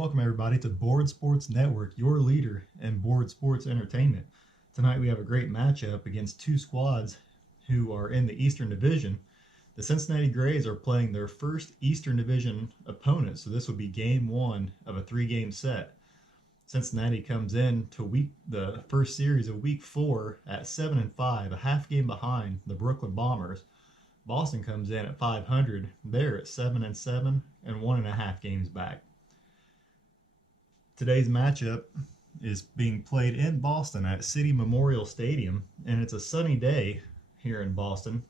Welcome everybody to Board Sports Network, your leader in board sports entertainment. Tonight we have a great matchup against two squads who are in the Eastern Division. The Cincinnati Grays are playing their first Eastern Division opponent, so this will be game one of a three-game set. Cincinnati comes in to the first series of week 4 at 7-5, a half game behind the Brooklyn Bombers. Boston comes in at 500, they're at 7-7 and 1.5 games back. Today's matchup is being played in Boston at City Memorial Stadium, and it's a sunny day here in Boston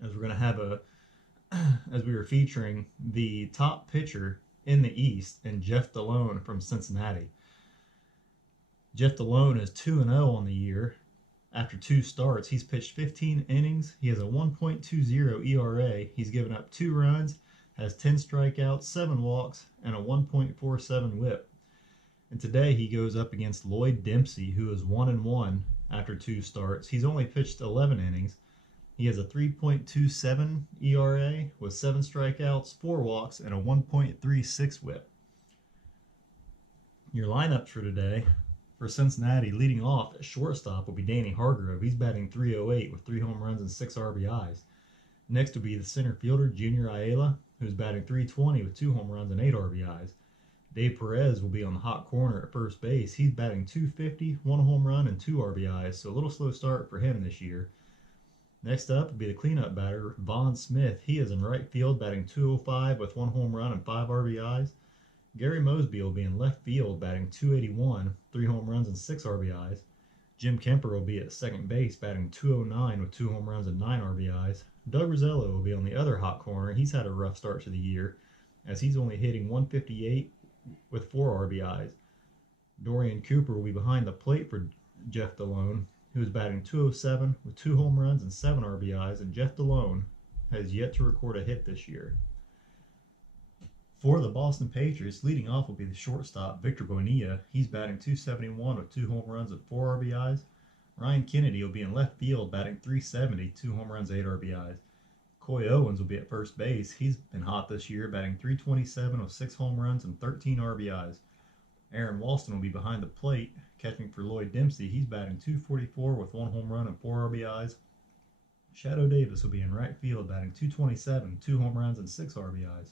as we're going to have as we are featuring the top pitcher in the East and Jeff Dilone from Cincinnati. Jeff Dilone is 2-0 on the year. After 2 starts, he's pitched 15 innings. He has a 1.20 ERA. He's given up 2 runs, has 10 strikeouts, 7 walks, and a 1.47 whip. And today he goes up against Lloyd Dempsey, who is 1-1 after 2 starts. He's only pitched 11 innings. He has a 3.27 ERA with 7 strikeouts, 4 walks, and a 1.36 whip. Your lineups for today: for Cincinnati, leading off at shortstop will be Danny Hargrove. He's batting .308 with 3 home runs and 6 RBIs. Next will be the center fielder, Junior Ayala, who's batting .320 with 2 home runs and 8 RBIs. Dave Perez will be on the hot corner at first base. He's batting .250, 1 home run and 2 RBIs, so a little slow start for him this year. Next up will be the cleanup batter, Vaughn Smith. He is in right field, batting .205 with 1 home run and 5 RBIs. Gary Mosby will be in left field, batting .281, 3 home runs and 6 RBIs. Jim Kemper will be at second base, batting .209 with 2 home runs and 9 RBIs. Doug Rosello will be on the other hot corner. He's had a rough start to the year, as he's only hitting .158 with 4 RBIs. Dorian Cooper will be behind the plate for Jeff Dilone, who is batting .207 with 2 home runs and 7 RBIs, and Jeff Dilone has yet to record a hit this year. For the Boston Patriots, leading off will be the shortstop, Victor Bonilla. He's batting .271 with 2 home runs and 4 RBIs. Ryan Kennedy will be in left field, batting .370, 2 home runs, 8 RBIs. Coy Owens will be at first base. He's been hot this year, batting .327 with 6 home runs and 13 RBIs. Aaron Walston will be behind the plate, catching for Lloyd Dempsey. He's batting .244 with 1 home run and 4 RBIs. Shadow Davis will be in right field, batting .227, 2 home runs and 6 RBIs.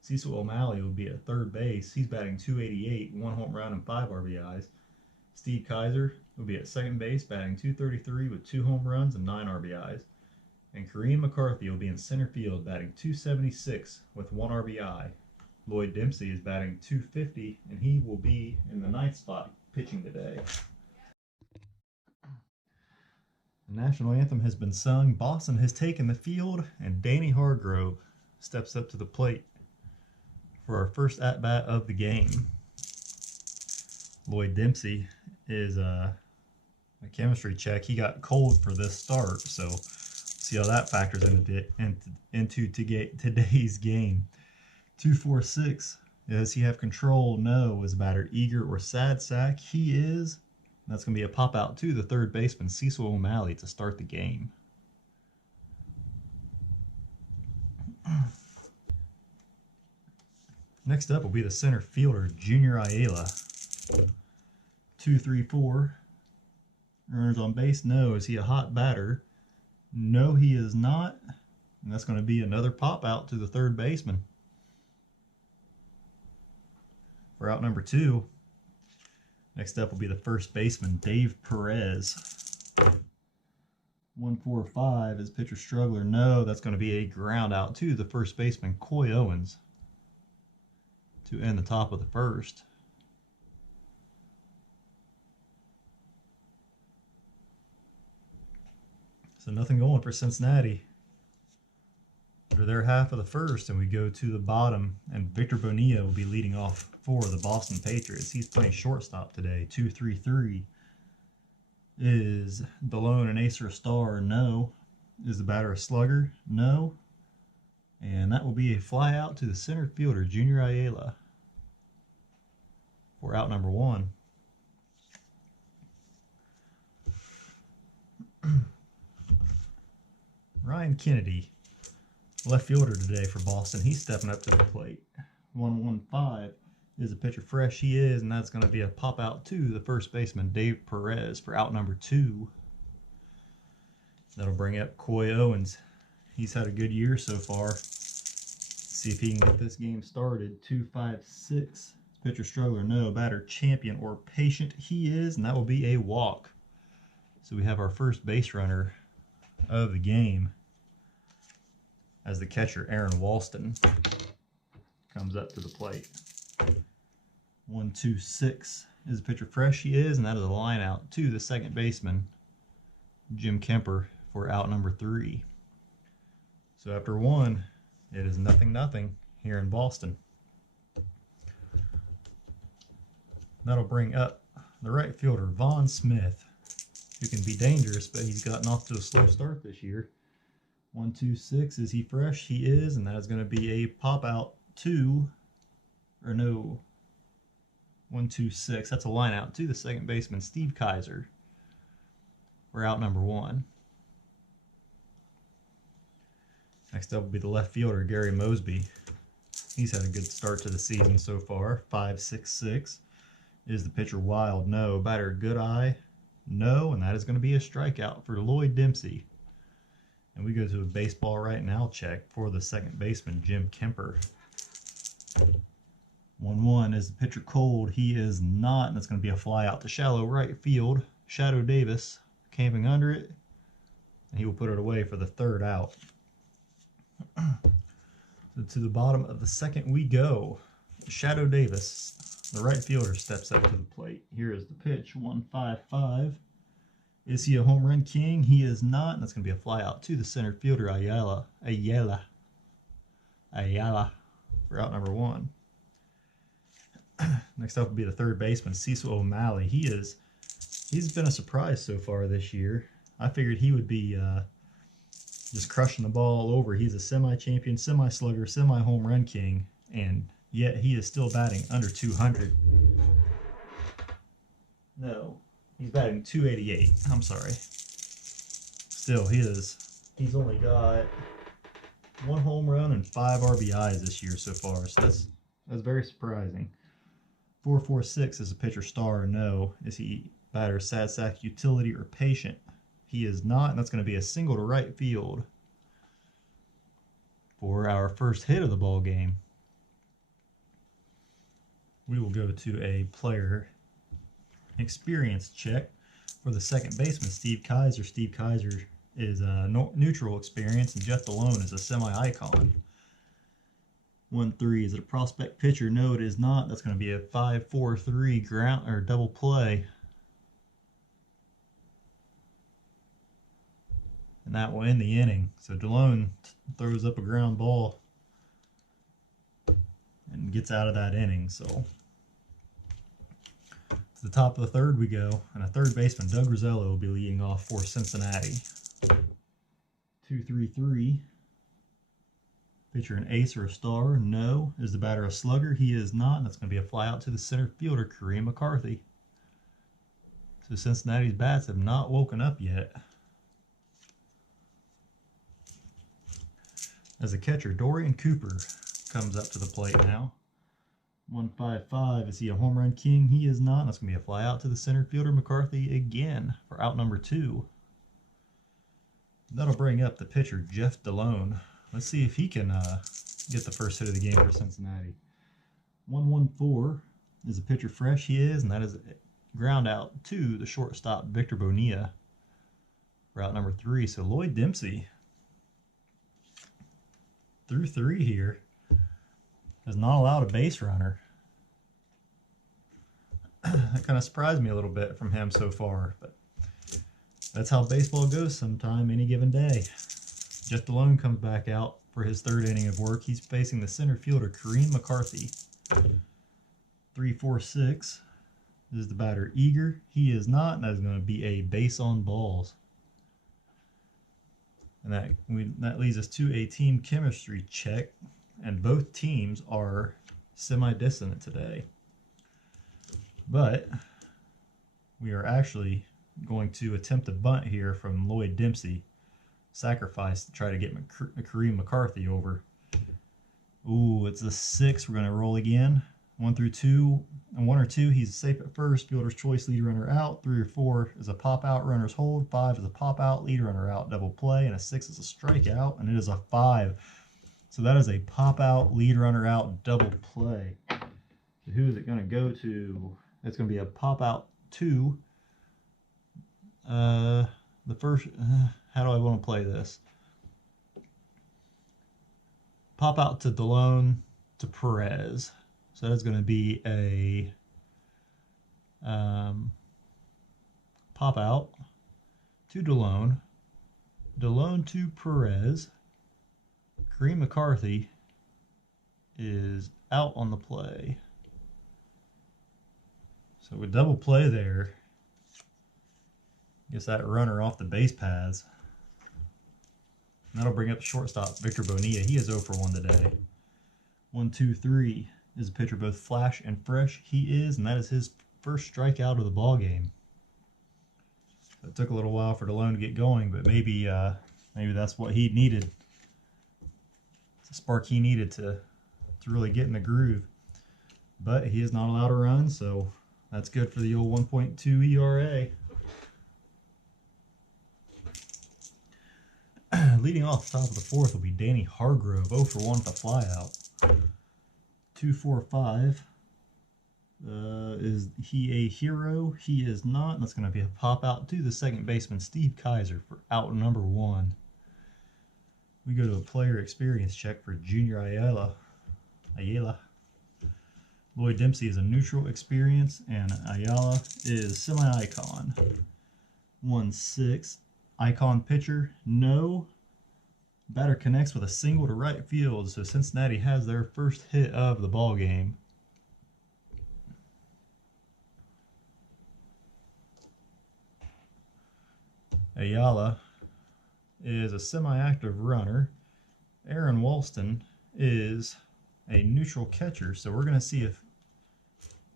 Cecil O'Malley will be at third base. He's batting .288, 1 home run and 5 RBIs. Steve Kaiser will be at second base, batting .233 with 2 home runs and 9 RBIs. And Kareem McCarthy will be in center field, batting .276 with 1 RBI. Lloyd Dempsey is batting .250, and he will be in the 9th spot pitching today. The national anthem has been sung. Boston has taken the field, and Danny Hargrove steps up to the plate for our first at-bat of the game. Lloyd Dempsey is a chemistry check. He got cold for this start, so see how that factors into today's game. 2-4-6. Does he have control? No. Is the batter eager or sad sack? He is. That's going to be a pop out to the third baseman, Cecil O'Malley, to start the game. Next up will be the center fielder, Junior Ayala. 2-3-4. Runners on base? No. Is he a hot batter? No, he is not. And that's going to be another pop out to the third baseman. For out number 2, next up will be the first baseman, Dave Perez. 1-4-5. Is pitcher struggler? No, that's going to be a ground out to the first baseman, Coy Owens, to end the top of the first. So nothing going for Cincinnati for their half of the first, and we go to the bottom, and Victor Bonilla will be leading off for the Boston Patriots. He's playing shortstop today. 2-3-3. Is Dilone an ace or a star? No. Is the batter a slugger? No. And that will be a fly out to the center fielder, Junior Ayala, for out number 1. Ryan Kennedy, left fielder today for Boston. He's stepping up to the plate. 1-1-5. Is the pitcher fresh? He is, and that's going to be a pop out to the first baseman, Dave Perez, for out number 2. That'll bring up Coy Owens. He's had a good year so far. See if he can get this game started. 2-5-6. Pitcher struggler, no. Batter champion or patient, he is, and that will be a walk. So we have our first base runner of the game as the catcher, Aaron Walston, comes up to the plate. 1-2-6. Is the pitcher fresh? He is, and that is a line out to the second baseman, Jim Kemper, for out number 3. So after 1, it is 0-0 here in Boston. That'll bring up the right fielder, Vaughn Smith, who can be dangerous, but he's gotten off to a slow start this year. 1-2-6. Is he fresh? He is, and that is going to be a pop out to, or no, 1-2-6. That's a line out to the second baseman, Steve Kaiser, for out number 1. Next up will be the left fielder, Gary Mosby. He's had a good start to the season so far. 5-6-6. Is the pitcher wild? No. Batter good eye? No. And that is going to be a strikeout for Lloyd Dempsey. And we go to a baseball right now check for the second baseman, Jim Kemper. 1-1. Is the pitcher cold? He is not. And that's going to be a fly out to shallow right field. Shadow Davis camping under it. And he will put it away for the 3rd out. So to the bottom of the second we go. Shadow Davis, the right fielder, steps up to the plate. Here is the pitch, 1-5-5. Is he a home run king? He is not, and that's going to be a fly out to the center fielder, Ayala, for out number 1. Next up will be the third baseman, Cecil O'Malley. He's been a surprise so far this year. I figured he would be just crushing the ball all over. He's a semi-champion, semi-slugger, semi-home run king, and yet he is still batting under 200. No, he's batting 288. I'm sorry. Still, he's only got 1 home run and 5 RBIs this year so far, so that's very surprising. 4-4-6. Is a pitcher star? No. Is he batter, sad sack, utility, or patient? He is not, and that's going to be a single to right field for our first hit of the ball game. We will go to a player experience check for the second baseman, Steve Kaiser. Steve Kaiser is a neutral experience, and Jeff Dilone is a semi-icon. 1-3. Is it a prospect pitcher? No, it is not. That's going to be a 5-4-3 ground or double play. And that will end the inning. So Dilone throws up a ground ball and gets out of that inning. So to the top of the 3rd we go, and a third baseman, Doug Rosello, will be leading off for Cincinnati. 2-3-3. Pitcher an ace or a star? No. Is the batter a slugger? He is not. That's going to be a fly out to the center fielder, Kareem McCarthy. So Cincinnati's bats have not woken up yet. As a catcher, Dorian Cooper comes up to the plate now. 1-5-5. Is he a home run king? He is not. That's going to be a fly out to the center fielder, McCarthy, again for out number 2. That'll bring up the pitcher, Jeff Dilone. Let's see if he can get the first hit of the game for Cincinnati. 1-1-4. Is the pitcher fresh? He is, and that is a ground out to the shortstop, Victor Bonilla, for out number 3. So Lloyd Dempsey, through 3 here, has not allowed a base runner. That kind of surprised me a little bit from him so far, but that's how baseball goes sometime, any given day. Jeff Dilone comes back out for his 3rd inning of work. He's facing the center fielder, Kareem McCarthy. 3-4-6. Is the batter eager? He is not, and that is going to be a base on balls. And that leads us to a team chemistry check, and both teams are semi-dissonant today. But we are actually going to attempt a bunt here from Lloyd Dempsey. Sacrifice to try to get Kareem McCarthy over. Ooh, it's a 6. We're going to roll again. 1 through 2, and 1 or 2, he's safe at first. Fielder's choice, lead runner out. 3 or 4 is a pop out, runner's hold. 5 is a pop out, lead runner out, double play. And a 6 is a strikeout, and it is a 5. So that is a pop out, lead runner out, double play. So who is it going to go to? It's going to be a pop out 2. The first, how do I want to play this? Pop out to Dilone to Perez. So that's going to be a pop out to Dilone, Dilone to Perez. Kareem McCarthy is out on the play. So with double play there, gets that runner off the base paths. And that'll bring up the shortstop, Victor Bonilla. He is 0 for 1 today. 1, 2, 3 is a pitcher both flash and fresh. He is, and that is his first strikeout of the ball game. So it took a little while for Dilone to get going, but maybe that's what he needed. It's a spark he needed to really get in the groove. But he is not allowed to run, so that's good for the old 1.2 ERA. Leading off the top of the 4th will be Danny Hargrove, 0 for 1 with a flyout. 2, 4, 5. Is he a hero? He is not. That's going to be a pop out to the second baseman, Steve Kaiser, for out number 1. We go to a player experience check for Junior Ayala. Lloyd Dempsey is a neutral experience, and Ayala is semi-icon. 1-6. Icon pitcher, no. Batter connects with a single to right field, so Cincinnati has their first hit of the ball game. Ayala is a semi-active runner. Aaron Walston is a neutral catcher, so we're going to see if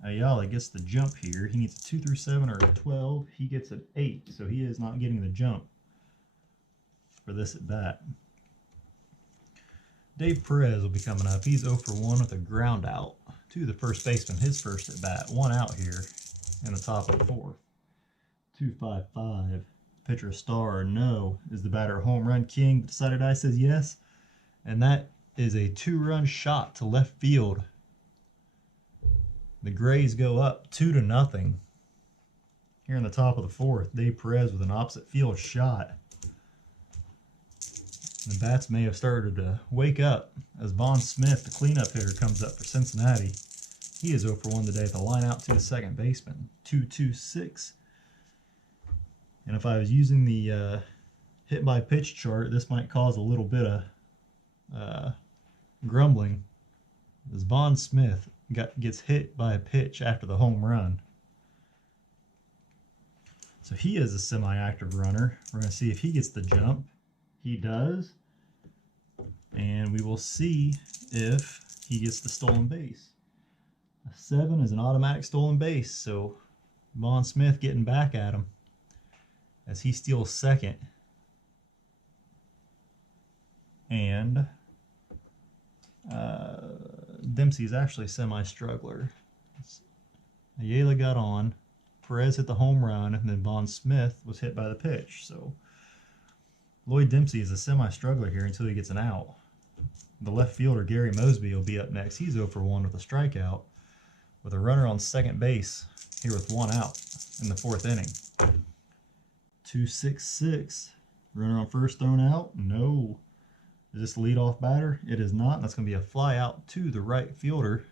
Ayala gets the jump here. He needs a 2 through 7 or a 12. He gets an 8, so he is not getting the jump for this at bat. Dave Perez will be coming up. He's 0 for 1 with a ground out to the first baseman, his first at bat. 1 out here in the top of the 4th. 2-5-5. Pitcher star, no. Is the batter a home run king? Decided I says yes. And that is a 2-run shot to left field. The Grays go up 2-0. Here in the top of the 4th, Dave Perez with an opposite field shot. The bats may have started to wake up as Vaughn Smith, the cleanup hitter, comes up for Cincinnati. He is 0 for 1 today with a line out to the second baseman. 2-2-6. And if I was using the hit by pitch chart, this might cause a little bit of grumbling. As Vaughn Smith gets hit by a pitch after the home run. So he is a semi-active runner. We're going to see if he gets the jump. He does. And we will see if he gets the stolen base. A 7 is an automatic stolen base. So Vaughn Smith getting back at him as he steals second. And Dempsey's actually semi-struggler. Ayala got on. Perez hit the home run, and then Vaughn Smith was hit by the pitch. So Lloyd Dempsey is a semi-struggler here until he gets an out. The left fielder, Gary Mosby, will be up next. He's 0 for 1 with a strikeout, with a runner on second base here with 1 out in the 4th inning. 2-6-6. Runner on first thrown out? No. Is this the leadoff batter? It is not. That's going to be a fly out to the right fielder.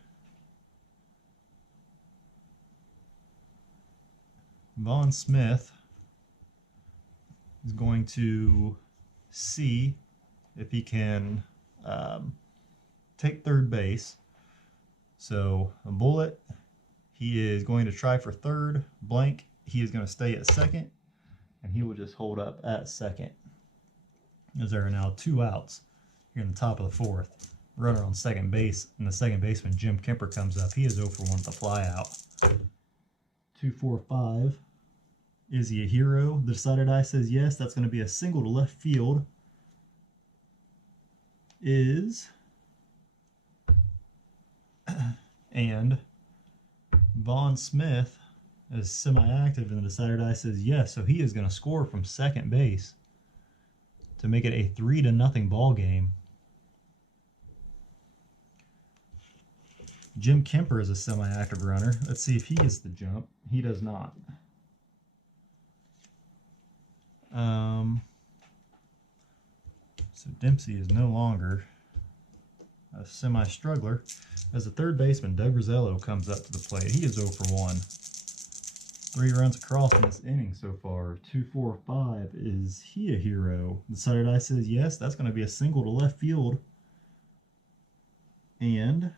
Vaughn Smith is going to see if he can take third base. So a bullet. He is going to try for third. Blank. He is going to stay at second, and he will just hold up at second. As there are now 2 outs here in the top of the 4th. Runner on second base, and the second baseman, Jim Kemper, comes up. He is 0 for 1 with a fly out. 2-4-5. Is he a hero? The decided eye says yes. That's going to be a single to left field. Is And Vaughn Smith is semi-active, and the decider die says yes, so he is going to score from second base to make it a 3-0 ball game. Jim Kemper is a semi-active runner. Let's see if he gets the jump. He does not. So Dempsey is no longer a semi-struggler. As the third baseman, Doug Rosello comes up to the plate. He is 0 for 1. 3 runs across in this inning so far. 2-4-5. Is he a hero? The decider die says yes. That's going to be a single to left field. And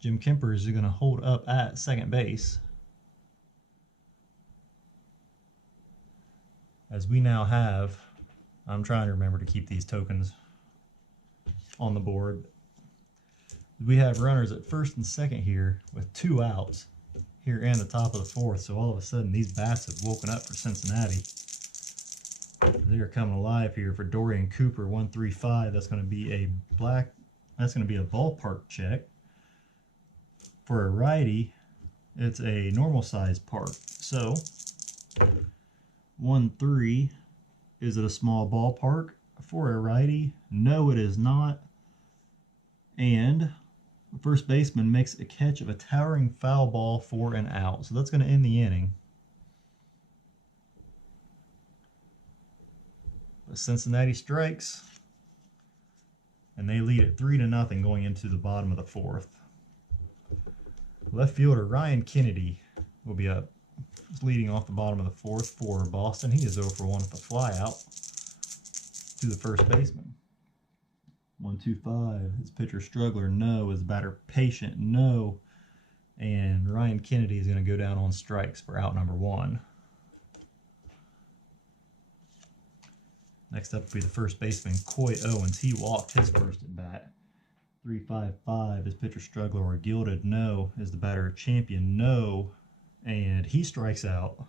Jim Kemper is going to hold up at second base. As we now have, I'm trying to remember to keep these tokens on the board. We have runners at first and second here with 2 outs here and the top of the fourth. So all of a sudden these bats have woken up for Cincinnati. They are coming alive here for Dorian Cooper, 135. That's going to be a ballpark check. For a righty, it's a normal size park. So 1-3, is it a small ballpark? For a righty, no it is not. And the first baseman makes a catch of a towering foul ball for an out. So that's going to end the inning. But Cincinnati strikes, and they lead it 3-0 going into the bottom of the fourth. Left fielder Ryan Kennedy will be up, leading off the bottom of the fourth for Boston. He is 0 for 1 with a fly out to the first baseman. 1-2-5. Is pitcher struggler? No. Is batter patient? No. And Ryan Kennedy is going to go down on strikes for out number 1. Next up will be the first baseman, Coy Owens. He walked his first at bat. 3-5-5. Is pitcher struggler or gilded? No. Is the batter champion? No. And he strikes out.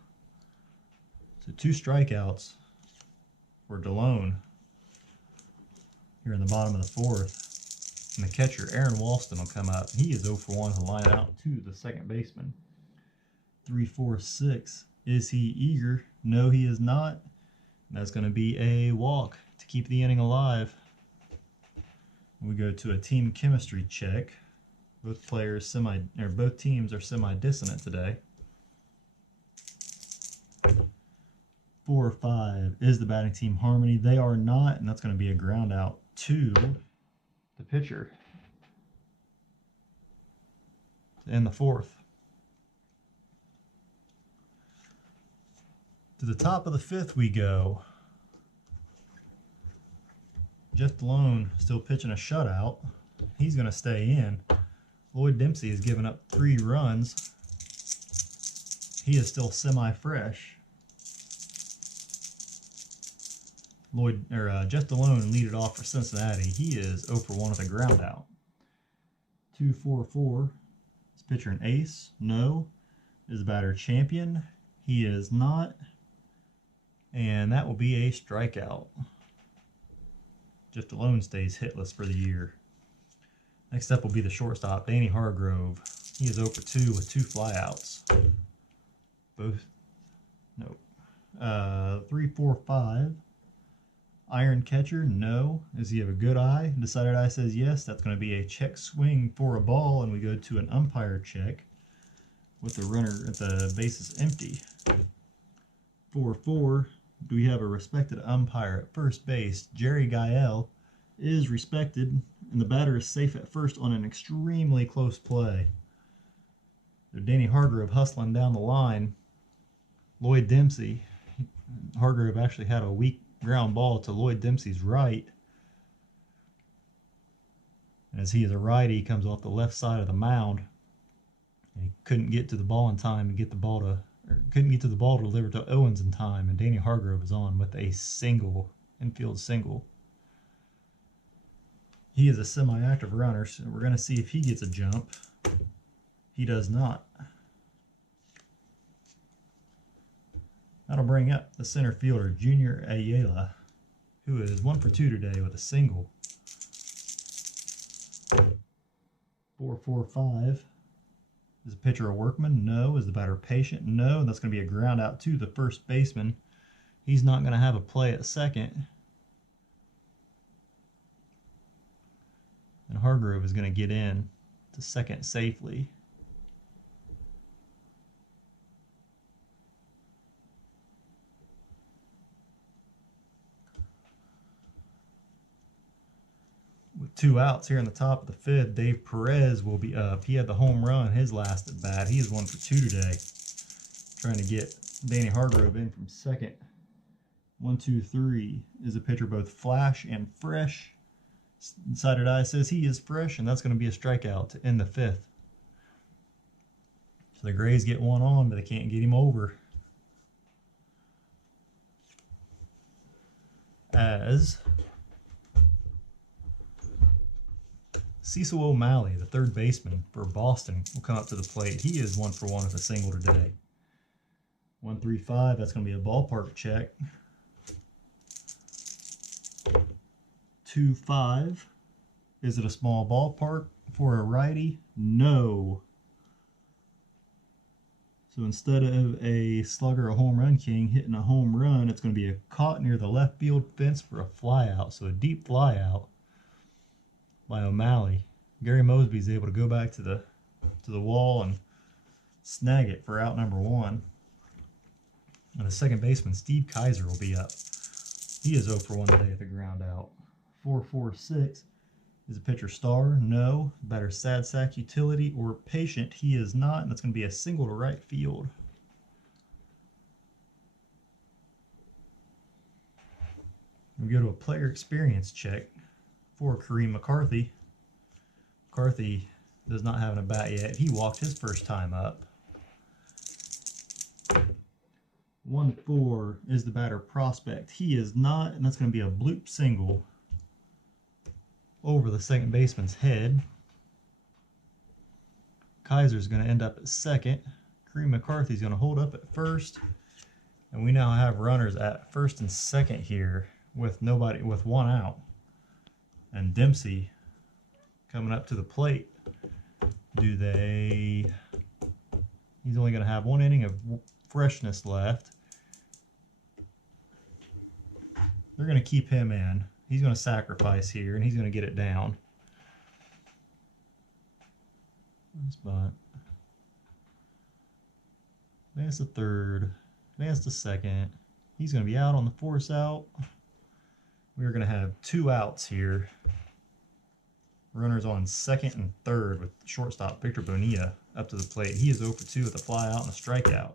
So 2 strikeouts for Dilone here in the bottom of the fourth. And the catcher, Aaron Walston, will come up. He is 0 for 1 to line out to the second baseman. 3-4-6. Is he eager? No, he is not. That's going to be a walk to keep the inning alive. We go to a team chemistry check. Both teams are semi-dissonant today. 4-5. Is the batting team harmony? They are not, and that's going to be a ground out to the pitcher to end the fourth. To the top of the fifth we go. Jeff Dilone still pitching a shutout. He's going to stay in. Lloyd Dempsey has given up 3 runs. He is still semi-fresh. Jeff Dilone lead it off for Cincinnati. He is 0 for 1 with a ground out. 2-4-4. Is pitcher an ace? No. Is the batter champion? He is not. And that will be a strikeout. Jeff Dilone stays hitless for the year. Next up will be the shortstop, Danny Hargrove. He is 0 for 2 with 2 flyouts. 3-4-5. Iron catcher, no. Does he have a good eye? Decider eye says yes. That's going to be a check swing for a ball, and we go to an umpire check with the runner at the bases empty. 4-4. Do we have a respected umpire at first base? Jerry Gael is respected, and the batter is safe at first on an extremely close play. Danny Hargrove hustling down the line. Lloyd Dempsey. Hargrove actually had a weak ground ball to Lloyd Dempsey's right. As he is a righty, he comes off the left side of the mound. And he couldn't get to the ball in time to get the ball to, or couldn't get to the ball to deliver to Owens in time. And Danny Hargrove is on with a single, infield single. He is a semi-active runner, so we're going to see if he gets a jump. He does not. That'll bring up the center fielder, Junior Ayala, who is 1 for 2 today with a single. 4-4-5. Is the pitcher a workman? No. Is the batter patient? No. And that's going to be a ground out to the first baseman. He's not going to have a play at second. And Hargrove is going to get in to second safely. With 2 outs here in the top of the 5th, Dave Perez will be up. He had the home run his last at bat. He is 1 for 2 today. Trying to get Danny Hargrove in from second. 1-2-3. Is the pitcher both flash and fresh? Decided Eye says he is fresh, and that's going to be a strikeout to end the 5th. So the Grays get one on, but they can't get him over. As Cecil O'Malley, the third baseman for Boston, will come up to the plate. He is 1 for 1 with a single today. 1-3-5, that's going to be a ballpark check. 2-5. Is it a small ballpark for a righty? No. So instead of a slugger, a home run king hitting a home run, it's going to be a caught near the left field fence for a fly out. So a deep fly out by O'Malley. Gary Mosby is able to go back to the wall and snag it for out number 1. And the second baseman, Steve Kaiser, will be up. He is 0 for 1 today at the ground out. 4-4-6. Is the pitcher star? No. Batter sad sack utility or patient? He is not, and that's going to be a single to right field. We go to a player experience check for Kareem McCarthy. McCarthy does not have an at bat yet. He walked his first time up. 1-4 is the batter prospect. He is not, and that's going to be a bloop single over the second baseman's head. Kaiser's going to end up at second. Kareem McCarthy's going to hold up at first. And we now have runners at first and second here with 1 out. And Dempsey coming up to the plate. He's only going to have 1 inning of freshness left. They're going to keep him in. He's going to sacrifice here, and he's going to get it down. Nice bunt. Advance to third. Advance to second. He's going to be out on the force out. We're going to have 2 outs here. Runners on second and third with shortstop Victor Bonilla up to the plate. He is 0 for 2 with a fly out and a strikeout.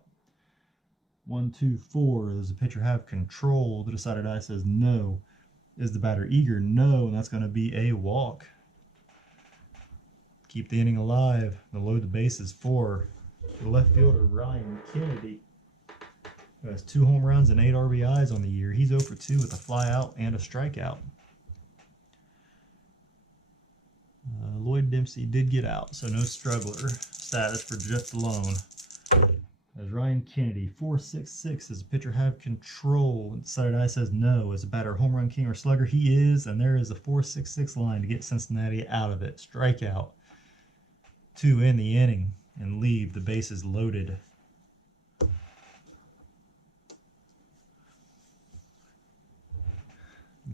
1-2-4. Does the pitcher have control? The decided eye says no. Is the batter eager? No, and that's going to be a walk. Keep the inning alive. The load the bases for the left fielder Ryan Kennedy, who has 2 home runs and 8 RBIs on the year. He's 0 for 2 with a fly out and a strikeout. Lloyd Dempsey did get out, so no struggler status for Jeff Dilone. As Ryan Kennedy, 4-6-6. Does the pitcher have control? Decided eye says no. Is the batter home run king or slugger? He is, and there is a 4-6-6 line to get Cincinnati out of it. Strikeout. 2 in the inning and leave the bases loaded.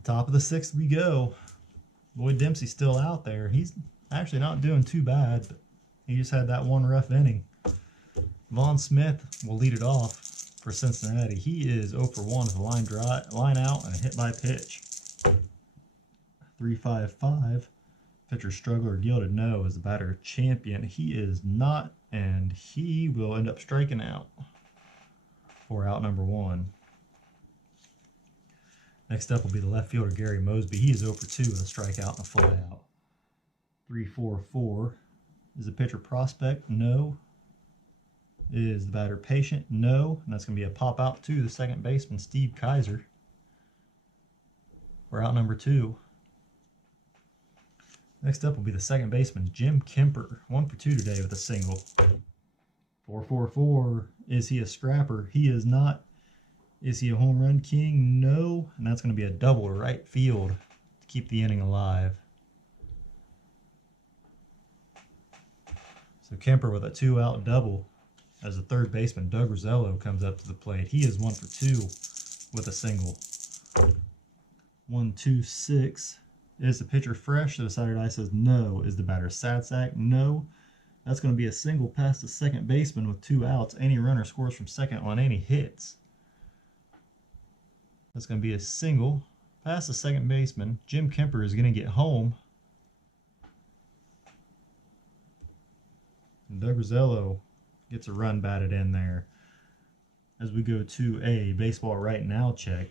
Top of the 6th we go. Lloyd Dempsey's still out there. He's actually not doing too bad, but he just had that 1 rough inning. Vaughn Smith will lead it off for Cincinnati. He is 0 for 1 with a line out and a hit by pitch. 3-5-5. Pitcher struggler gilded no. Is the batter champion? He is not, and he will end up striking out for out number 1. Next up will be the left fielder Gary Mosby. He is 0 for 2 with a strikeout and a flyout. 3-4-4. Is the pitcher prospect? No. Is the batter patient? No. And that's going to be a pop out to the second baseman, Steve Kaiser, for out number 2. Next up will be the second baseman, Jim Kemper. 1 for 2 today with a single. 4-4-4. Is he a scrapper? He is not. Is he a home run king? No. And that's going to be a double to right field to keep the inning alive. So Kemper with a 2-out double as the third baseman. Doug Rosello comes up to the plate. He is 1 for 2 with a single. 1-2-6. Is the pitcher fresh? The decider die says no. Is the batter sad sack? No. That's going to be a single past the second baseman with 2 outs. Any runner scores from second on any hits. That's going to be a single past the second baseman. Jim Kemper is going to get home. And Doug Rosello gets a run batted in there. As we go to a baseball right now check.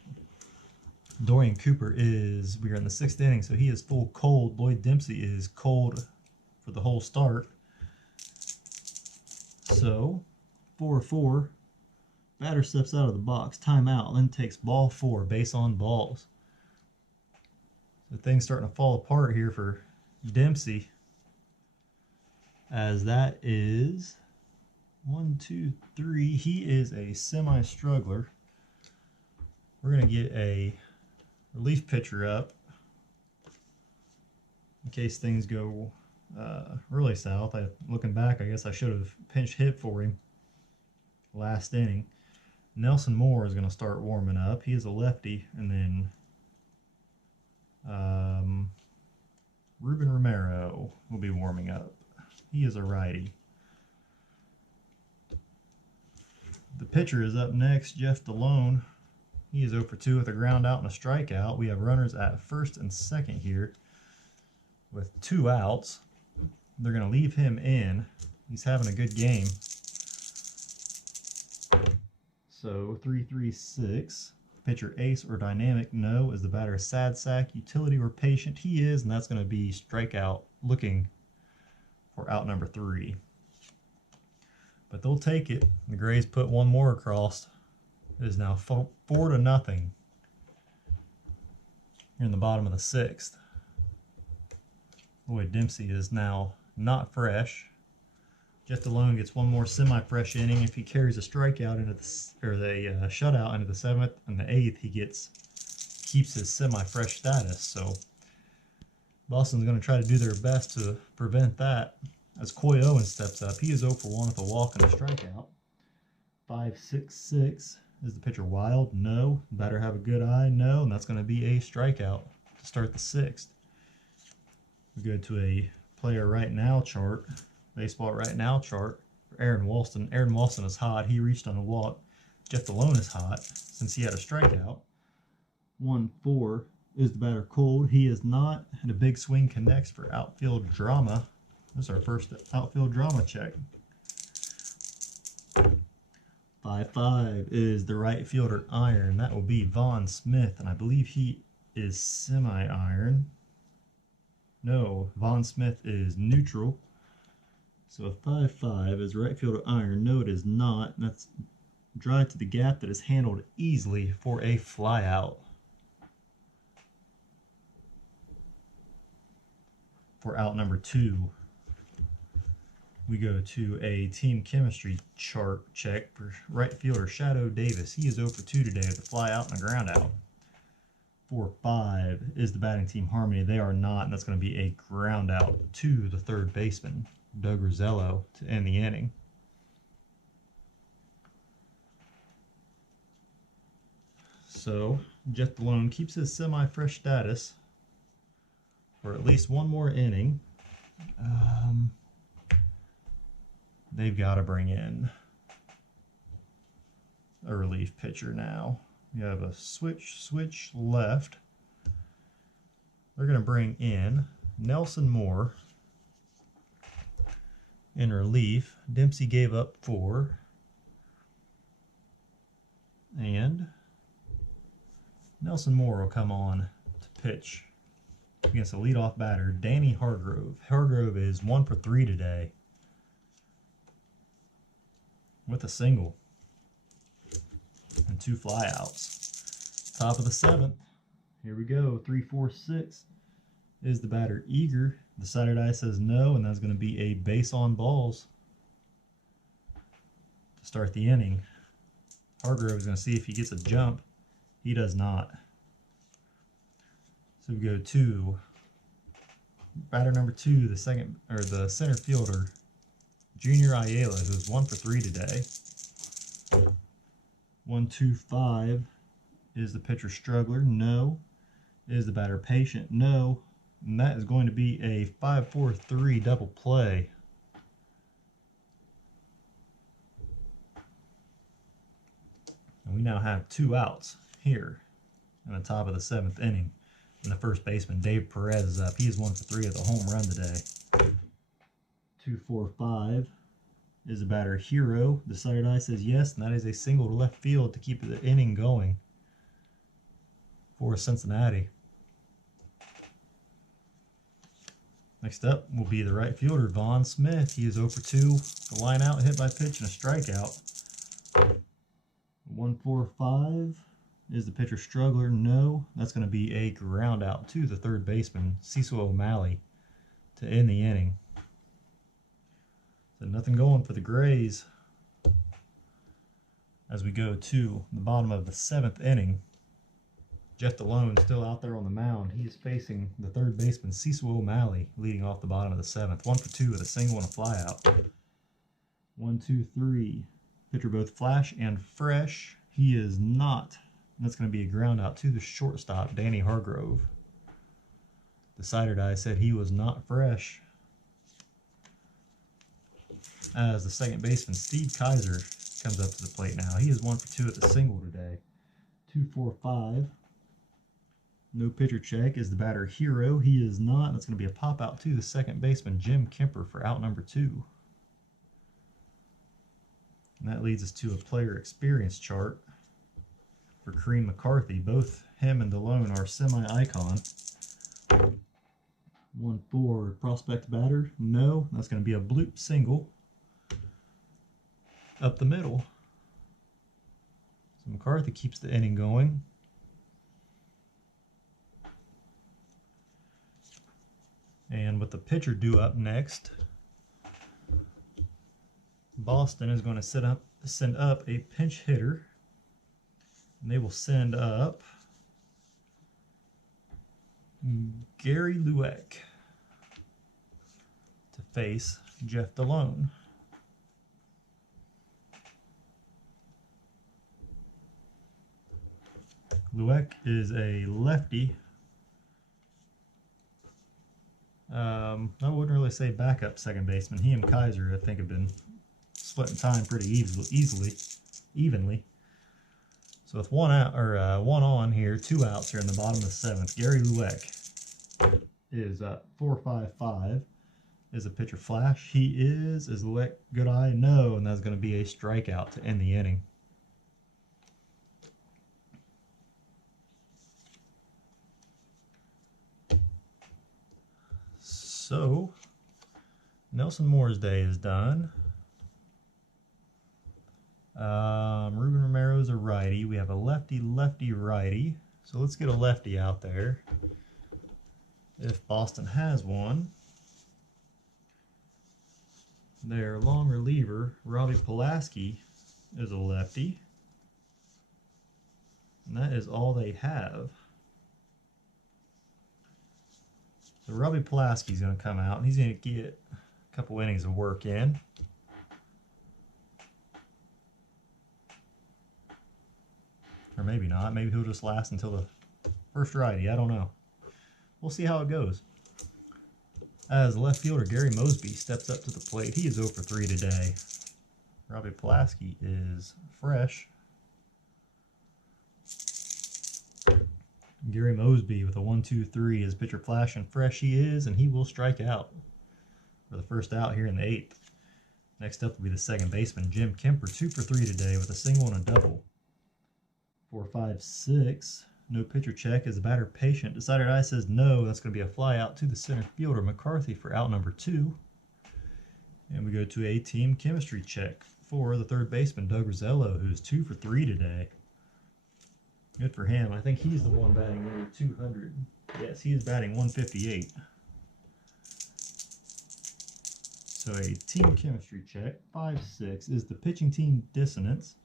Dorian Cooper we are in the 6th inning, so he is full cold. Lloyd Dempsey is cold for the whole start. So, 4-4. Batter steps out of the box, timeout, then takes ball 4, base on balls. So things starting to fall apart here for Dempsey. As that is 1, 2, 3. He is a semi-struggler. We're going to get a relief pitcher up in case things go really south. Looking back, I guess I should have pinch hit for him last inning. Nelson Moore is going to start warming up. He is a lefty. And then Ruben Romero will be warming up. He is a righty. The pitcher is up next, Jeff Dilone. He is 0 for 2 with a ground out and a strikeout. We have runners at first and second here with 2 outs. They're going to leave him in. He's having a good game. So 3-3-6. Pitcher ace or dynamic? No. Is the batter sad sack, utility, or patient? He is, and that's going to be strikeout looking for out number 3. But they'll take it. The Grays put one more across. It is now 4-0 here in the bottom of the 6th. Boy, Dempsey is now not fresh. Jeff Dilone gets one more semi-fresh inning. If he carries a strikeout into the shutout into the 7th and the 8th, he keeps his semi-fresh status. So Boston's going to try to do their best to prevent that. As Coy Owen steps up, he is 0 for 1 with a walk and a strikeout. 5-6-6. Is the pitcher wild? No. Batter have a good eye? No. And that's going to be a strikeout to start the 6th. We go to a player right now chart, baseball right now chart for Aaron Walston. Aaron Walston is hot. He reached on a walk. Jeff Dilone is hot since he had a strikeout. 1-4. Is the batter cold? He is not. And a big swing connects for outfield drama. This is our first outfield drama check. 5-5 is the right fielder iron. That will be Vaughn Smith, and I believe he is semi-iron. No, Vaughn Smith is neutral. So 5-5 is right fielder iron. No, it is not. And that's drive to the gap that is handled easily for a flyout. For out number 2. We go to a team chemistry chart check for right fielder Shadow Davis. He is 0 for 2 today with a fly out and a ground out. 4-5 is the batting team harmony. They are not, and that's going to be a ground out to the third baseman, Doug Rosello, to end the inning. So Jeff Dilone keeps his semi-fresh status for at least one more inning. They've got to bring in a relief pitcher now. We have a switch left. They're going to bring in Nelson Moore in relief. Dempsey gave up 4. And Nelson Moore will come on to pitch against a leadoff batter, Danny Hargrove. Hargrove is 1 for 3 today with a single and 2 flyouts. Top of the 7th. Here we go. 3-4-6 is the batter eager. The decided eye says no, and that's going to be a base on balls to start the inning. Hargrove is going to see if he gets a jump. He does not. So we go to batter number 2, the center fielder, Junior Ayala, who's 1 for 3 today. 1-2-5 is the pitcher struggler. No. Is the batter patient? No. And that is going to be a 5-4-3 double play. And we now have 2 outs here in the top of the 7th inning. And the first baseman, Dave Perez, is up. He is 1 for 3 with a home run today. 2-4-5 is the batter Hero. Decided I says yes, and that is a single to left field to keep the inning going for Cincinnati. Next up will be the right fielder, Vaughn Smith. He is 0 for 2. The line out, hit by pitch, and a strikeout. 1-4-5 is the pitcher struggler. No. That's going to be a ground out to the third baseman, Cecil O'Malley, to end the inning. So nothing going for the Grays as we go to the bottom of the 7th inning. Jeff Dilone still out there on the mound. He is facing the third baseman, Cecil O'Malley, leading off the bottom of the 7th. 1 for 2 with a single and a flyout. 1-2-3. Pitcher both flash and fresh. He is not. That's going to be a ground out to the shortstop, Danny Hargrove. Decider I said he was not fresh. As the second baseman, Steve Kaiser, comes up to the plate now. He is 1 for 2 with a single today. 2-4-5. No pitcher check is the batter Hero. He is not. That's going to be a pop out to the second baseman, Jim Kemper, for out number 2. And that leads us to a player experience chart for Kareem McCarthy. Both him and Dilone are semi-icon. 1-4 prospect batter. No. That's going to be a bloop single up the middle. So McCarthy keeps the inning going. And with the pitcher due up next, Boston is going to send up a pinch hitter. And they will send up Gary Lueck to face Jeff Dilone. Lueck is a lefty. I wouldn't really say backup second baseman. He and Kaiser, I think, have been splitting time pretty evenly. So with one out or one on here, 2 outs here in the bottom of the 7th. Gary Lueck is 4-5-5. Is a pitcher flash? He is. Is Lueck good eye? No, and that's going to be a strikeout to end the inning. So, Nelson Moore's day is done. Ruben Romero's a righty. We have a lefty-righty. So let's get a lefty out there, if Boston has one. Their long reliever, Robbie Pulaski, is a lefty. And that is all they have. So Robbie Pulaski's going to come out, and he's going to get a couple innings of work in. Or maybe not. Maybe he'll just last until the first righty. I don't know. We'll see how it goes. As left fielder, Gary Mosby steps up to the plate. He is 0 for 3 today. Robbie Pulaski is fresh. Gary Mosby with a 1-2-3 is pitcher flash and fresh he is, and he will strike out for the first out here in the 8th. Next up will be the second baseman, Jim Kemper, 2 for 3 today with a single and a double. 4-5-6. No pitcher check. Is the batter patient? Decided I says no. That's going to be a fly out to the center fielder, McCarthy, for out number 2. And we go to a team chemistry check for the third baseman, Doug Rosello, who's 2 for 3 today. Good for him. I think he's the one batting near 200. Yes, he is batting 158. So a team chemistry check. 5-6 is the pitching team dissonance.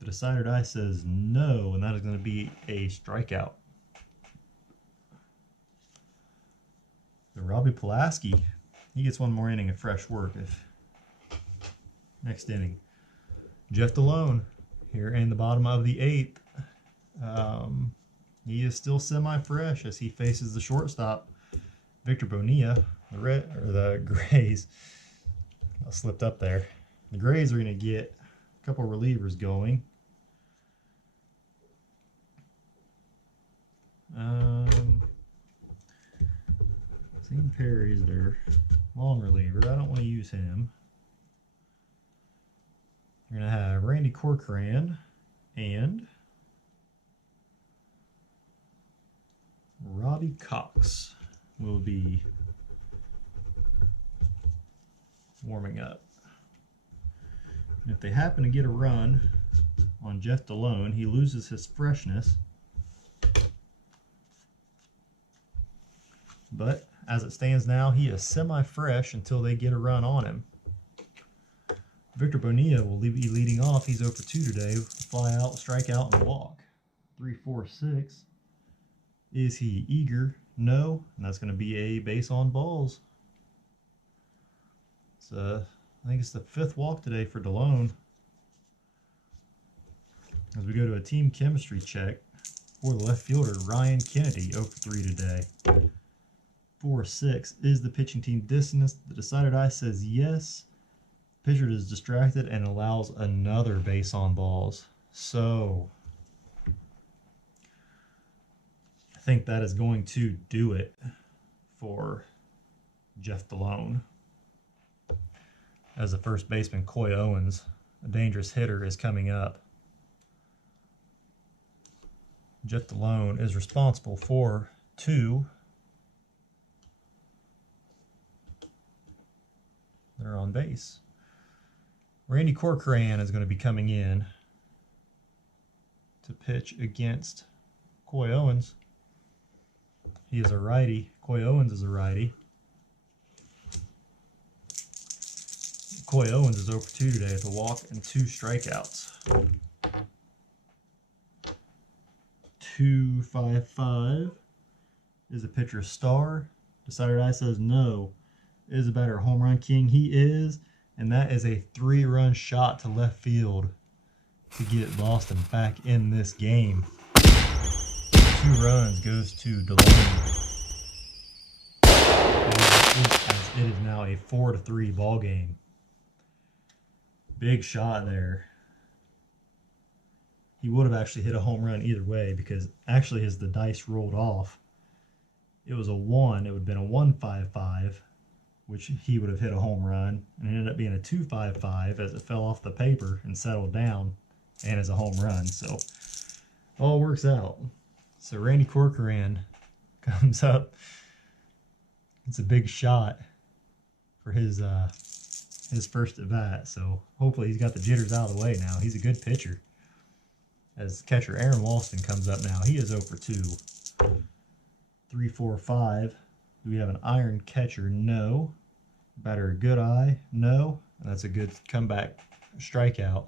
The decider die says no, and that is going to be a strikeout. The Robbie Pulaski, he gets one more inning of fresh work if Next inning, Jeff Dilone here in the bottom of the 8th. He is still semi-fresh as he faces the shortstop, Victor Bonilla. The Grays. I slipped up there. The Grays are going to get a couple relievers going. Seeing Perry's their long reliever. I don't want to use him. You're going to have Randy Corcoran and Robbie Cox will be warming up. And if they happen to get a run on Jeff Dilone, he loses his freshness. But as it stands now, he is semi-fresh until they get a run on him. Victor Bonilla will be leading off. He's 0 for 2 today. Fly out, strike out, and walk. 3-4-6. Is he eager? No. And that's going to be a base on balls. So I think it's the 5th walk today for Dilone. As we go to a team chemistry check for the left fielder, Ryan Kennedy, 0 for 3 today. 4-6. Is the pitching team dissonant? The decided eye says yes. Pitcher is distracted and allows another base on balls. So I think that is going to do it for Jeff Dilone. As the first baseman, Coy Owens, a dangerous hitter, is coming up. Jeff Dilone is responsible for 2 that are on base. Randy Corcoran is going to be coming in to pitch against Coy Owens. He is a righty. Coy Owens is a righty. Coy Owens is 0 for 2 today with a walk and 2 strikeouts. 2-5-5. Is the pitcher a star? Decided eye says no. Is the batter a home run king? He is. And that is a 3-run shot to left field to get Boston back in this game. 2 runs goes to Dilone. As it is now a 4-3 ball game. Big shot there. He would have actually hit a home run either way because actually as the dice rolled off, it was a 1. It would have been a 1-5-5. Which he would have hit a home run, and it ended up being a 2-5-5 as it fell off the paper and settled down and as a home run. So all works out. So Randy Corcoran comes up. It's a big shot for his first at bat. So hopefully he's got the jitters out of the way now. He's a good pitcher. As catcher Aaron Walston comes up now, he is 0 for 2. 3-4-5. Do we have an iron catcher? No. Batter a good eye? No. And that's a good comeback strikeout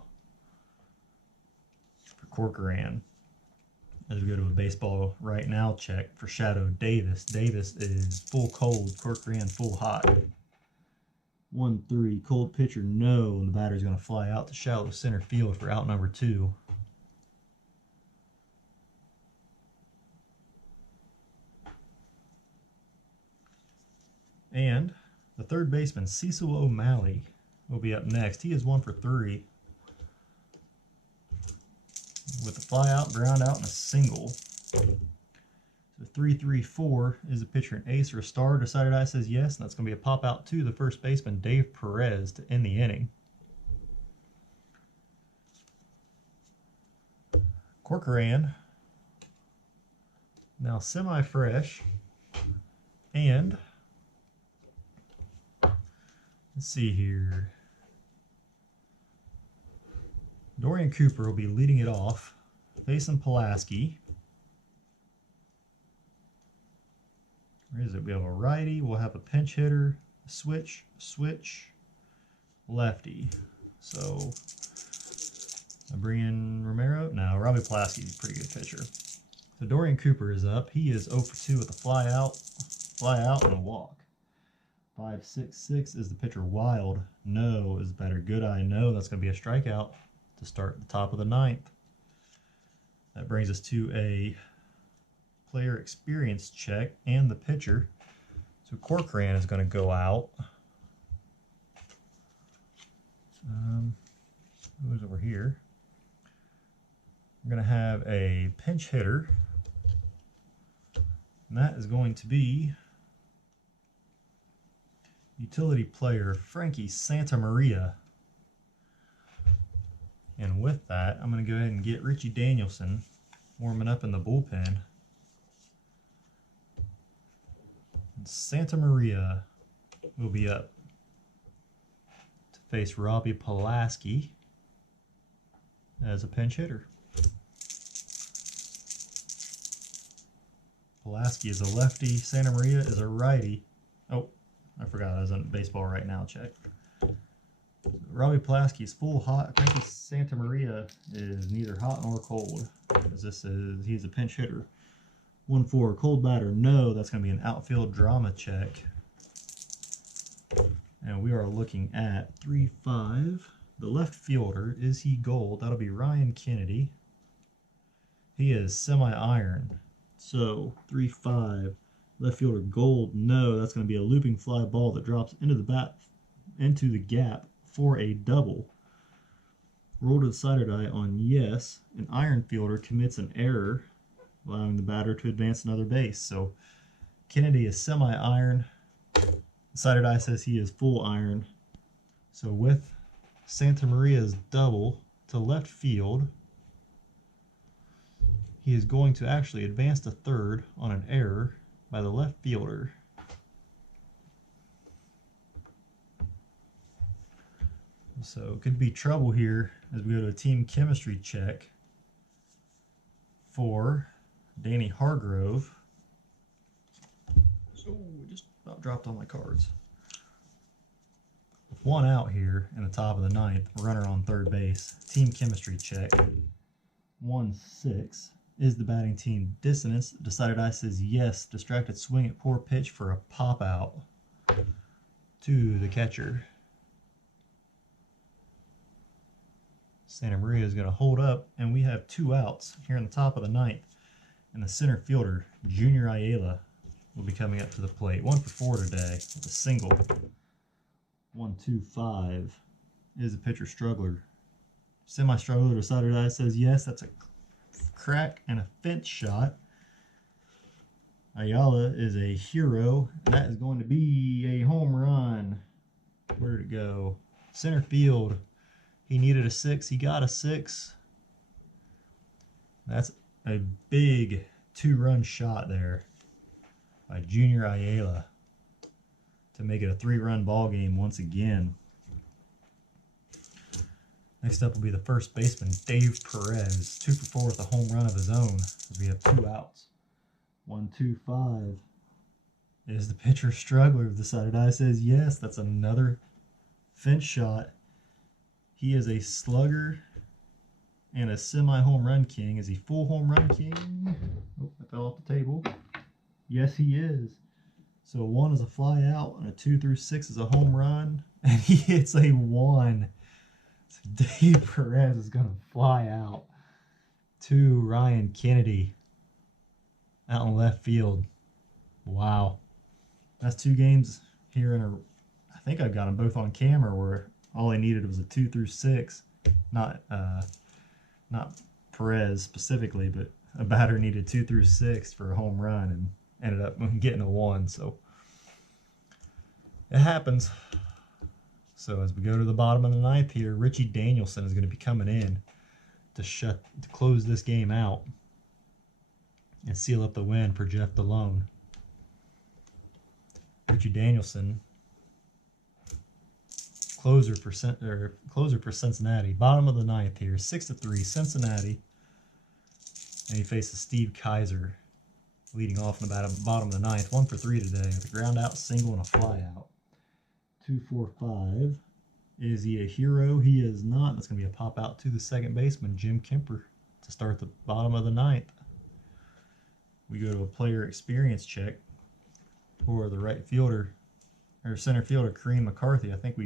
for Corcoran. As we go to a baseball right now check for Shadow Davis. Davis is full cold. Corcoran full hot. 1-3. Cold pitcher? No. And the batter's going to fly out to shallow center field for out number 2. And the third baseman, Cecil O'Malley, will be up next. He is 1 for 3 with a fly out, ground out, and a single. The 3-3-4 is the pitcher an ace or a star? Decided eye says yes, and that's going to be a pop out to the first baseman, Dave Perez, to end the inning. Corcoran, now semi-fresh, and let's see here. Dorian Cooper will be leading it off, facing Pulaski. Where is it? We have a righty. We'll have a pinch hitter, switch, lefty. So I bring in Romero. No, Robbie Pulaski is a pretty good pitcher. So Dorian Cooper is up. He is 0 for 2 with a fly out, and a walk. 5-6-6 is the pitcher wild. No is the batter good eye. No, that's going to be a strikeout to start the top of the ninth. That brings us to a player experience check and the pitcher. So Corcoran is going to go out. Who's over here? We're going to have a pinch hitter. And that is going to be utility player Frankie Santamaria. And with that, I'm going to go ahead and get Richie Danielson warming up in the bullpen. And Santamaria will be up to face Robbie Pulaski as a pinch hitter. Pulaski is a lefty, Santamaria is a righty. Oh, I forgot I was on baseball right now check. Robbie Pulaski is full hot. Frankie Santamaria is neither hot nor cold, as he's a pinch hitter. 1-4, cold batter, no. That's going to be an outfield drama check. And we are looking at 3-5. The left fielder, is he gold? That'll be Ryan Kennedy. He is semi-iron. So 3-5. Left fielder gold, no. That's going to be a looping fly ball that drops into the gap for a double. Roll to the side die on yes. An iron fielder commits an error, allowing the batter to advance another base. So Kennedy is semi-iron. Side die says he is full iron. So with Santamaria's double to left field, he is going to actually advance to third on an error by the left fielder. So it could be trouble here as we go to a team chemistry check for Danny Hargrove. Oh, just about dropped all my cards. With one out here in the top of the ninth, runner on third base. Team chemistry check. 1-6. Is the batting team dissonance? Decided I says yes. Distracted swing at poor pitch for a pop out to the catcher. Santamaria is going to hold up, and we have 2 outs here in the top of the ninth. And the center fielder, Junior Ayala, will be coming up to the plate. 1 for 4 today with a single. 1-2-5 is a pitcher struggler. Semi-struggler decided I says yes. That's a crack and a fence shot. Ayala is a hero, and that is going to be a home run. Where'd it go? Center field. He needed a 6. He got a 6. That's a big 2-run shot there by Junior Ayala to make it a 3-run ball game once again. Next up will be the first baseman, Dave Perez. 2 for 4 with a home run of his own as we have 2 outs. 1-2-5. Is the pitcher struggler? Decided I says yes. That's another fence shot. He is a slugger and a semi-home run king. Is he full home run king? Oh, I fell off the table. Yes, he is. So 1 is a fly out, and a 2 through 6 is a home run, and he hits a 1. So Dave Perez is going to fly out to Ryan Kennedy out in left field. Wow. That's 2 games here in a... I think I got them both on camera where all I needed was a 2 through 6. Not Perez specifically, but a batter needed 2 through 6 for a home run and ended up getting a 1. So it happens. So as we go to the bottom of the ninth here, Richie Danielson is going to be coming in to close this game out and seal up the win for Jeff Dilone. Richie Danielson, closer for Cincinnati. Bottom of the ninth here, 6-3 Cincinnati, and he faces Steve Kaiser, leading off in the bottom of the ninth. 1 for 3 today with a ground out, single, and a fly out. 2-4-5. Is he a hero? He is not. That's going to be a pop out to the second baseman, Jim Kemper, to start the bottom of the ninth. We go to a player experience check for the right fielder, or center fielder Kareem McCarthy. I think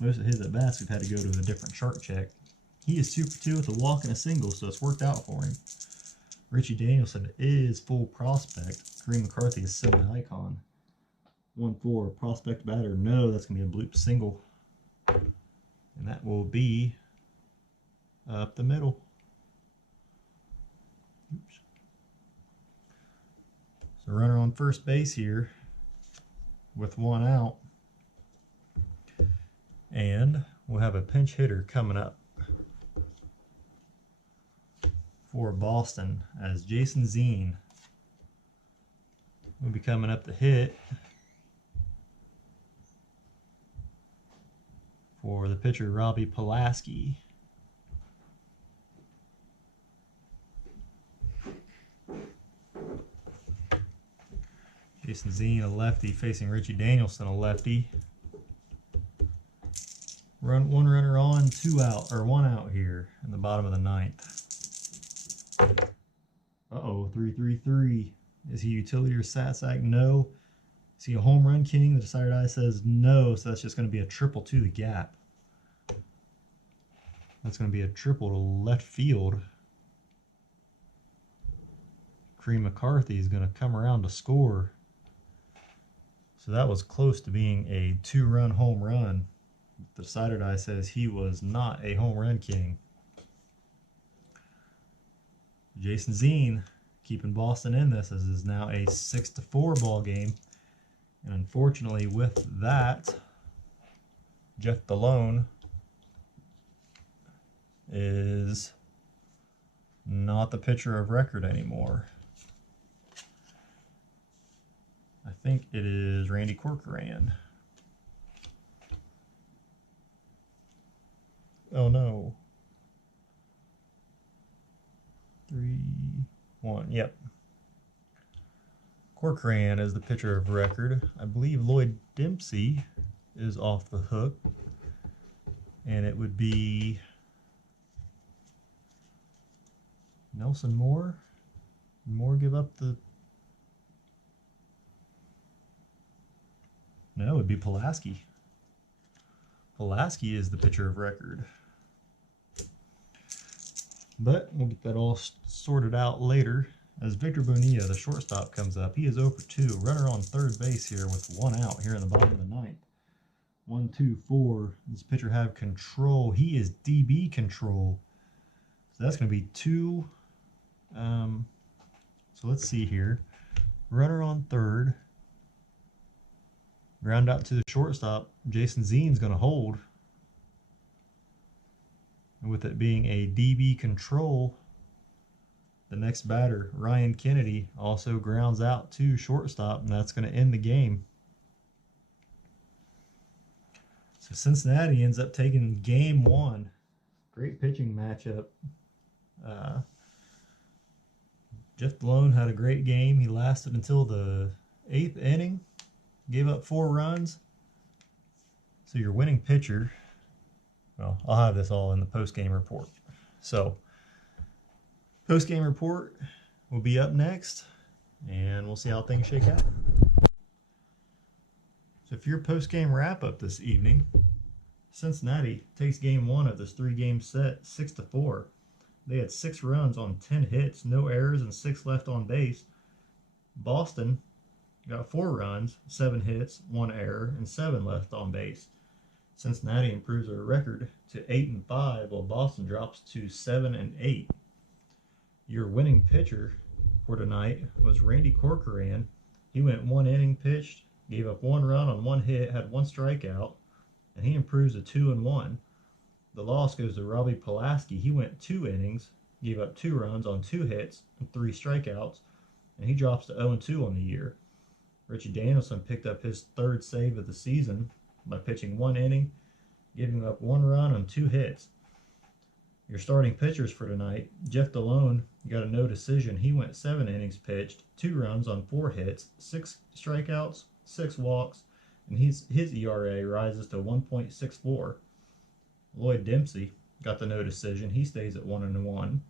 most of his at bats we've had to go to a different chart check. He is 2 for 2 with a walk and a single, so it's worked out for him. Richie Danielson is full prospect. Kareem McCarthy is semi-icon. 1-4 prospect batter. No, that's going to be a bloop single. And that will be up the middle. Oops. So runner on first base here with 1 out. And we'll have a pinch hitter coming up for Boston, as Jason Zine will be coming up to hit for the pitcher Robbie Pulaski. Jason Zine, a lefty, facing Richie Danielson, a lefty. One runner on, 2 out, or 1 out here in the bottom of the 9th. Uh-oh, 3-3-3. Is he utility or sat sack? No. Is he a home run king? The decided eye says no, so that's just going to be a triple to the gap. That's going to be a triple to left field. Kareem McCarthy is going to come around to score. So that was close to being a 2-run home run. The decided eye says he was not a home run king. Jason Zine keeping Boston in this, as it is now a 6-4 ball game. And unfortunately with that, Jeff Dilone is not the pitcher of record anymore. I think it is Randy Corcoran. Oh no. 3-1. Yep. Corcoran is the pitcher of record. I believe Lloyd Dempsey is off the hook. And it would be Nelson Moore. Did Moore give up the... No, it would be Pulaski. Pulaski is the pitcher of record. But we'll get that all sorted out later. As Victor Bonilla, the shortstop, comes up. He is 0 for 2. Runner on third base here with 1 out here in the bottom of the 9th. 1-2-4. This pitcher have control. He is DB control. So that's going to be 2. So let's see here. Runner on third. Ground out to the shortstop. Jason Zine's going to hold. And with it being a DB control, the next batter, Ryan Kennedy, also grounds out to shortstop, and that's going to end the game. So Cincinnati ends up taking game 1. Great pitching matchup. Jeff Dilone had a great game. He lasted until the 8th inning, gave up 4 runs. So your winning pitcher... Well, I'll have this all in the post-game report. So, post-game report will be up next, and we'll see how things shake out. So, for your post-game wrap-up this evening, Cincinnati takes game 1 of this 3-game set 6-4. They had 6 runs on 10 hits, no errors, and 6 left on base. Boston got 4 runs, 7 hits, 1 error, and 7 left on base. Cincinnati improves their record to 8-5, while Boston drops to 7-8. Your winning pitcher for tonight was Randy Corcoran. He went 1 inning pitched, gave up 1 run on 1 hit, had 1 strikeout, and he improves to 2-1. The loss goes to Robbie Pulaski. He went 2 innings, gave up 2 runs on 2 hits and 3 strikeouts, and he drops to 0-2 on the year. Richie Danielson picked up his 3rd save of the season by pitching 1 inning, giving up 1 run on 2 hits. Your starting pitchers for tonight, Jeff Dilone got a no decision. He went 7 innings pitched, 2 runs on 4 hits, 6 strikeouts, 6 walks, and his ERA rises to 1.64. Lloyd Dempsey got the no decision. He stays at 1-1.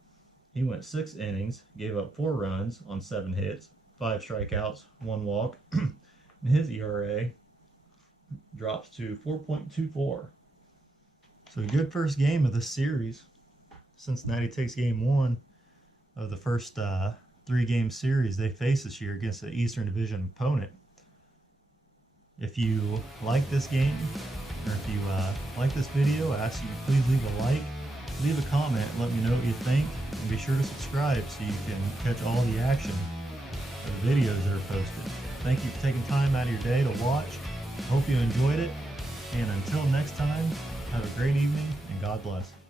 He went 6 innings, gave up 4 runs on 7 hits, 5 strikeouts, 1 walk, and his ERA drops to 4.24. So a good first game of this series. Cincinnati takes game 1 of the first 3-game series they face this year against the Eastern Division opponent. If you like this game, or if you like this video, I ask you to please leave a like, leave a comment, let me know what you think, and be sure to subscribe so you can catch all the action of the videos that are posted. Thank you for taking time out of your day to watch. I hope you enjoyed it, and until next time, have a great evening, and God bless.